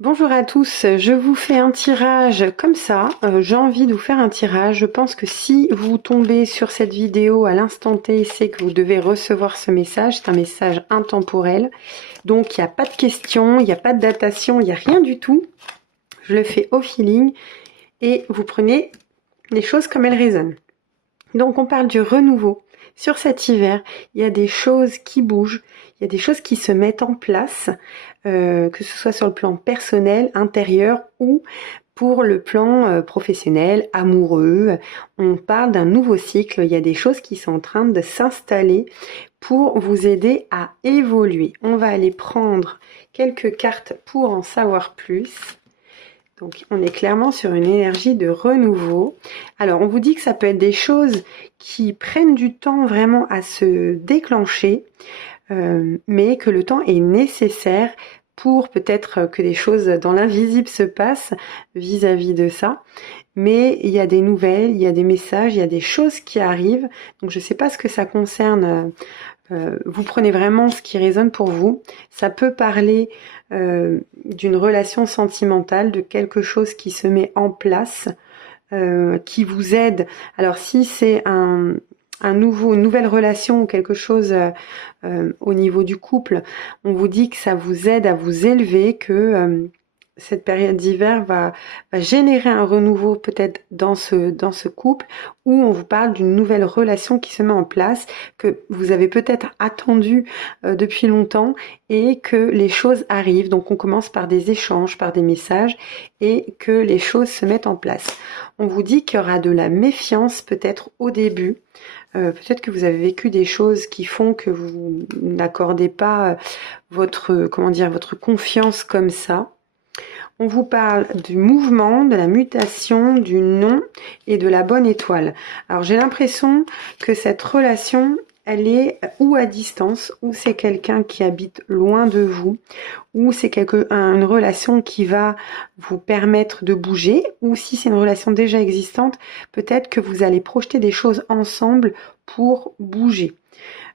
Bonjour à tous, je vous fais un tirage comme ça, j'ai envie de vous faire un tirage. Je pense que si vous tombez sur cette vidéo à l'instant T, c'est que vous devez recevoir ce message, c'est un message intemporel. Donc il n'y a pas de questions, il n'y a pas de datation, il n'y a rien du tout. Je le fais au feeling et vous prenez les choses comme elles résonnent. Donc on parle du renouveau. Sur cet hiver, il y a des choses qui bougent, il y a des choses qui se mettent en place, que ce soit sur le plan personnel, intérieur ou pour le plan professionnel, amoureux. On parle d'un nouveau cycle, il y a des choses qui sont en train de s'installer pour vous aider à évoluer. On va aller prendre quelques cartes pour en savoir plus. Donc on est clairement sur une énergie de renouveau. Alors on vous dit que ça peut être des choses qui prennent du temps vraiment à se déclencher, mais que le temps est nécessaire pour peut-être que des choses dans l'invisible se passent vis-à-vis de ça. Mais il y a des nouvelles, il y a des messages, il y a des choses qui arrivent. Donc je ne sais pas ce que ça concerne. Vous prenez vraiment ce qui résonne pour vous. Ça peut parler d'une relation sentimentale, de quelque chose qui se met en place, qui vous aide. Alors si c'est une nouvelle relation ou quelque chose au niveau du couple, on vous dit que ça vous aide à vous élever, que cette période d'hiver va générer un renouveau peut-être dans ce couple, où on vous parle d'une nouvelle relation qui se met en place, que vous avez peut-être attendu depuis longtemps et que les choses arrivent. Donc on commence par des échanges, par des messages et que les choses se mettent en place. On vous dit qu'il y aura de la méfiance peut-être au début. Peut-être que vous avez vécu des choses qui font que vous n'accordez pas votre confiance comme ça. On vous parle du mouvement, de la mutation, du nom et de la bonne étoile. Alors j'ai l'impression que cette relation, elle est ou à distance, ou c'est quelqu'un qui habite loin de vous, ou c'est une relation qui va vous permettre de bouger, ou si c'est une relation déjà existante, peut-être que vous allez projeter des choses ensemble pour bouger.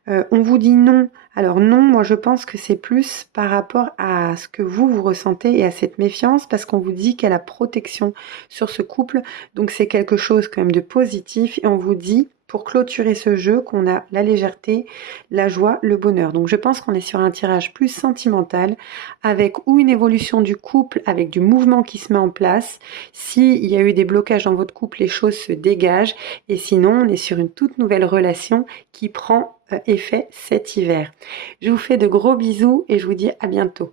On vous dit non. Alors non, moi je pense que c'est plus par rapport à ce que vous ressentez et à cette méfiance, parce qu'on vous dit qu'il y a la protection sur ce couple, donc c'est quelque chose quand même de positif, et on vous dit, pour clôturer ce jeu, qu'on a la légèreté, la joie, le bonheur. Donc je pense qu'on est sur un tirage plus sentimental, avec ou une évolution du couple, avec du mouvement qui se met en place. S'il y a eu des blocages dans votre couple, les choses se dégagent, et sinon on est sur une toute nouvelle relation qui prend effet cet hiver. Je vous fais de gros bisous et je vous dis à bientôt.